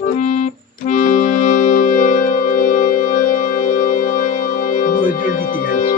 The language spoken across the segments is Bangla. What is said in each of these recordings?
নজরুল গীতি গাইছি।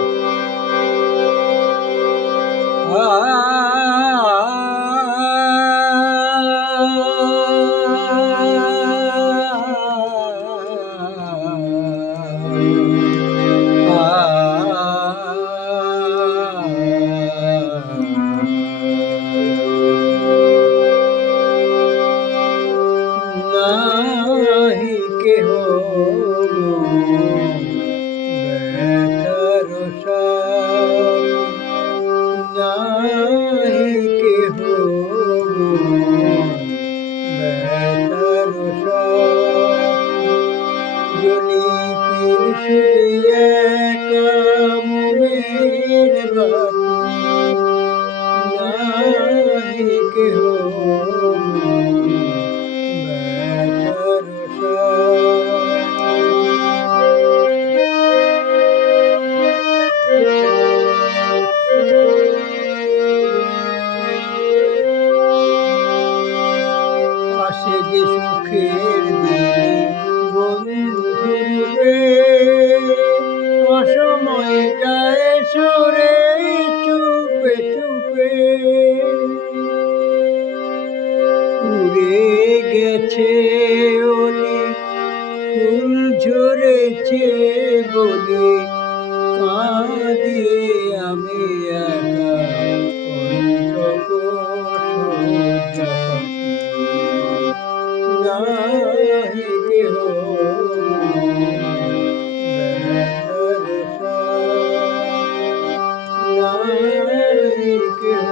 নাহি কেহ ব্যথার সাথী, নাহি কেহ ব্যথার সাথী, জলিপির শুধু একা মোমের বাতি, নাহি কেহ ব্যথার পাশে যে সুখের দিনে বন্ধুরূপে অসময়ে যায় সরে চুপে চুপে, উড়ে গেছে ওলি ফুল ঝরেছে বলে কাঁদি আমি একা কণ্টক নাহি কেহ ব্যথার সাথী, নাহি কেহ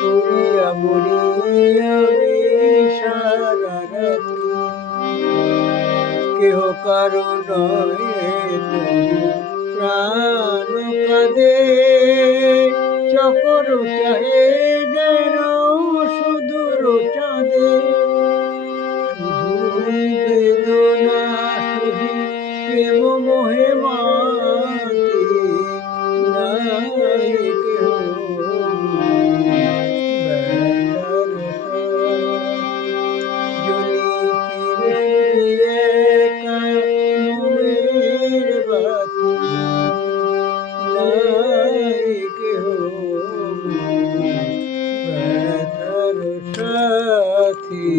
ঘুরিয়া মরিয়া সারা রাত্রি, কেহ কারো নয় প্রাণ কাঁদে, চকর চাহে যেন সুদূর চাঁদে, শুধুই বেদনা সহি প্রেম মোহে মাতে, নাই কেহ ব্যথার সাথী, জলিপির একা মোমের বাতি, নাই কেহ ব্যথার সাথী।